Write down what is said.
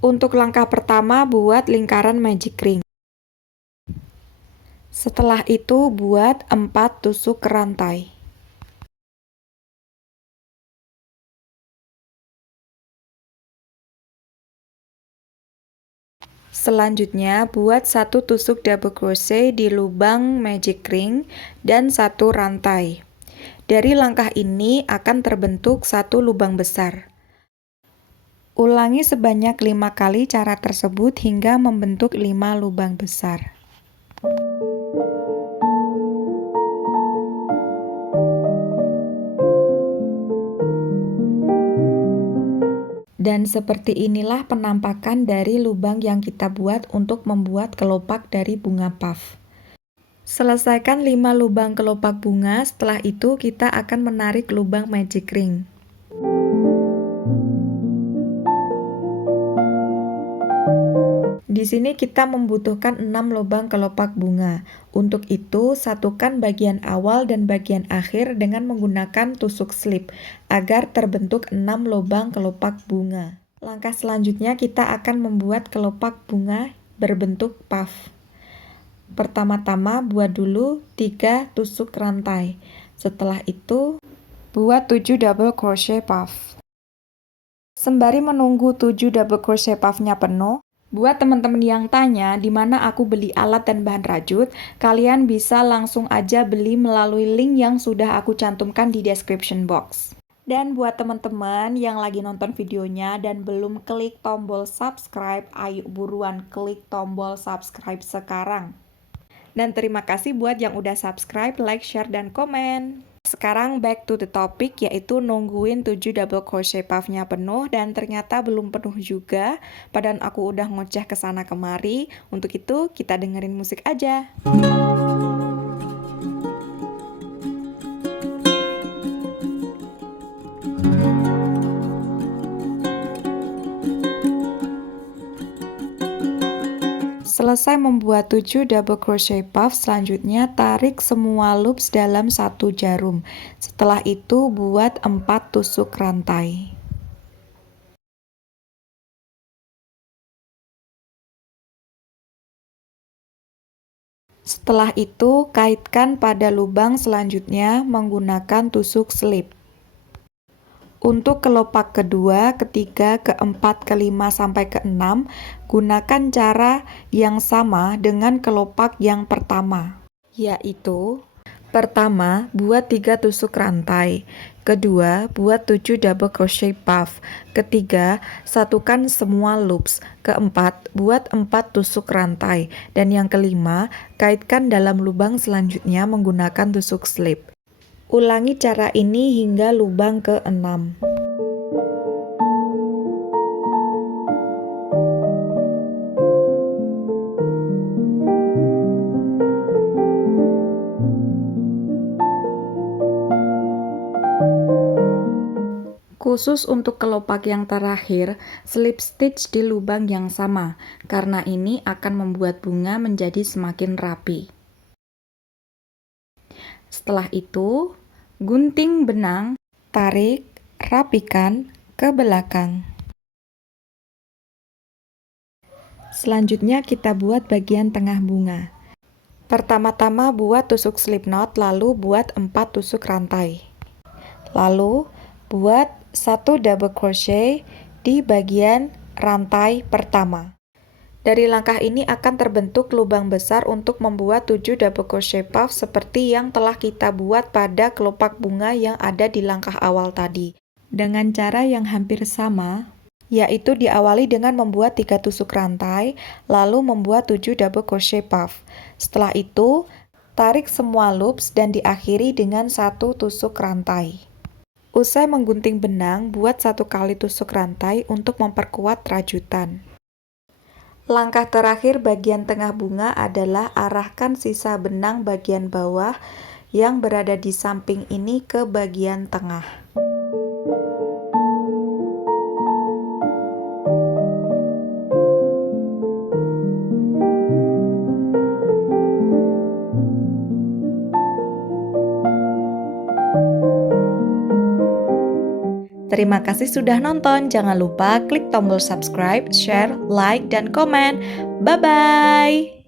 Untuk langkah pertama, buat lingkaran magic ring. Setelah itu, buat 4 tusuk rantai. Selanjutnya, buat 1 tusuk double crochet di lubang magic ring dan 1 rantai. Dari langkah ini akan terbentuk 1 lubang besar. Ulangi sebanyak 5 kali cara tersebut hingga membentuk 5 lubang besar. Dan seperti inilah penampakan dari lubang yang kita buat untuk membuat kelopak dari bunga puff. Selesaikan 5 lubang kelopak bunga, setelah itu kita akan menarik lubang magic ring. Di sini kita membutuhkan 6 lubang kelopak bunga. Untuk itu, satukan bagian awal dan bagian akhir dengan menggunakan tusuk slip agar terbentuk 6 lubang kelopak bunga. Langkah selanjutnya kita akan membuat kelopak bunga berbentuk puff. Pertama-tama buat dulu 3 tusuk rantai. Setelah itu, buat 7 double crochet puff. Sembari menunggu 7 double crochet puff-nya penuh, buat teman-teman yang tanya di mana aku beli alat dan bahan rajut, kalian bisa langsung aja beli melalui link yang sudah aku cantumkan di description box. Dan buat teman-teman yang lagi nonton videonya dan belum klik tombol subscribe, ayo buruan klik tombol subscribe sekarang. Dan terima kasih buat yang udah subscribe, like, share, dan komen. Sekarang back to the topic, yaitu nungguin 7 double crochet puff-nya penuh dan ternyata belum penuh juga. Padahal aku udah ngoceh kesana kemari. Untuk itu kita dengerin musik aja. Selesai membuat 7 double crochet puff, selanjutnya tarik semua loops dalam satu jarum. Setelah itu buat 4 tusuk rantai. Setelah itu, kaitkan pada lubang selanjutnya menggunakan tusuk slip. Untuk kelopak kedua, ketiga, keempat, kelima, sampai keenam, gunakan cara yang sama dengan kelopak yang pertama, yaitu pertama, buat 3 tusuk rantai. Kedua, buat 7 double crochet puff. Ketiga, satukan semua loops. Keempat, buat 4 tusuk rantai. Dan yang kelima, kaitkan dalam lubang selanjutnya menggunakan tusuk slip. Ulangi cara ini hingga lubang ke-6. Khusus untuk kelopak yang terakhir, slip stitch di lubang yang sama, karena ini akan membuat bunga menjadi semakin rapi. Setelah itu, gunting benang, tarik, rapikan ke belakang. Selanjutnya kita buat bagian tengah bunga. Pertama-tama buat tusuk slip knot, lalu buat 4 tusuk rantai. Lalu buat 1 double crochet di bagian rantai pertama. Dari langkah ini akan terbentuk lubang besar untuk membuat 7 double crochet puff seperti yang telah kita buat pada kelopak bunga yang ada di langkah awal tadi. Dengan cara yang hampir sama, yaitu diawali dengan membuat 3 tusuk rantai, lalu membuat 7 double crochet puff. Setelah itu, tarik semua loops dan diakhiri dengan 1 tusuk rantai. Usai menggunting benang, buat 1 kali tusuk rantai untuk memperkuat rajutan. Langkah terakhir bagian tengah bunga adalah arahkan sisa benang bagian bawah yang berada di samping ini ke bagian tengah. Terima kasih sudah nonton. Jangan lupa klik tombol subscribe, share, like, dan komen. Bye-bye.